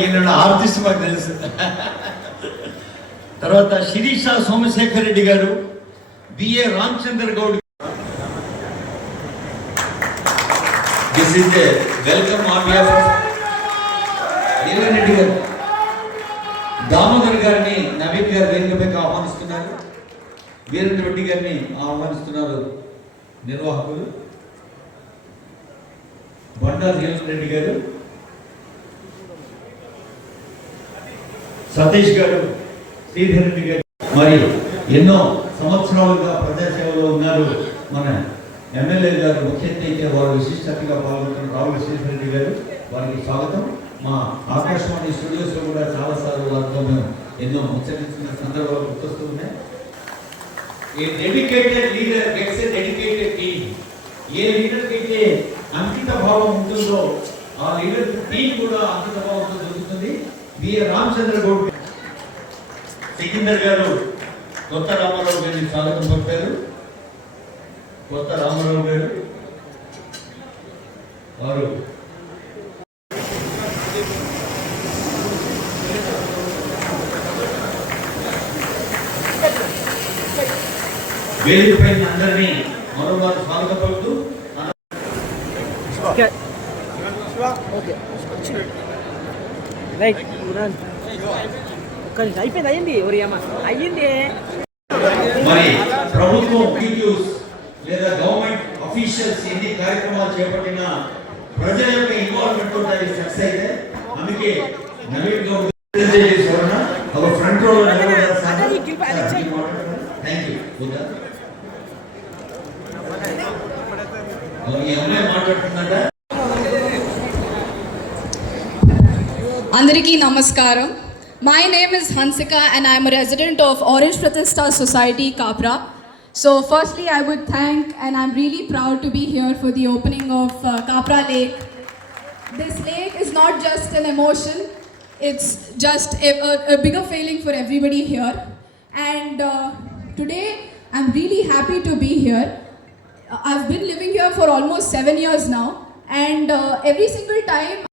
ఈయన ఆర్టిస్ట్ మాకు తెలుసు. తర్వాత శిరీష సోమశేఖర్ రెడ్డి గారు, BA Ramachandra Goud. This is the welcome on behalf of Reddy గారు. దామోదర్ గారిని నవీన్ గారు వేదికపైకి ఆహ్వానిస్తున్నారు. వీరేంద్ర రెడ్డి గారిని ఆహ్వానిస్తున్నారు నిర్వాహకులు. బండా జీవన్ రెడ్డి గారు, సతీష్ గారు, శ్రీధర్ రెడ్డి గారు. మరి ఎన్నో సంవత్సరాలుగా ప్రజాసేవలో ఉన్నారు మన ఎమ్మెల్యే గారు. ముఖ్య అయితే వారు విశిష్టతగా పాల్గొంటున్న రావుల శ్రీధర్ రెడ్డి గారు, వారికి స్వాగతం. మా ఆకాశవాణి స్టూడియోస్లో కూడా చాలాసార్లు వారితో మేము ఎన్నో ముచ్చరించిన సందర్భాలు గుర్తొస్తూ ఉన్నాయి. A dedicated leader gets a dedicated team. A లీడర్కి అయితే అంకిత భావం ఉంటుందో ఆ లీడర్ టీం కూడా అంకిత భావంతో దొరుకుతుంది. బిఏ రామచంద్ర గౌడ్. సికిందర్ గారు కొత్త రామారావు గారిని స్వాగతం పలికారు. కొత్త రామారావు గారు వారు వేదిక పైన అందరినీ మరోవారు స్వాగతం పలుకుతూ మరి ప్రభుత్వం లేదా గవర్నమెంట్ అఫీషియల్స్ ఎన్ని కార్యక్రమాలు చేపట్టినా ప్రజల యొక్క ఇన్వాల్వ్మెంట్ ఉంటుంది సక్సెస్ అయితే. అందుకే నవీన్ గౌడ్ ఒక ఫ్రంట్ రో మాట్లాడుతుందంట. Andariki Namaskaram. My name is Hansika and I am a resident of Orange Pratistha Society, Kapra. So firstly I would thank, and I'm really proud to be here for the opening of Kapra Lake. This lake is not just an emotion, it's just a bigger feeling for everybody here. And today I'm really happy to be here. I've been living here for almost 7 years now, and every single time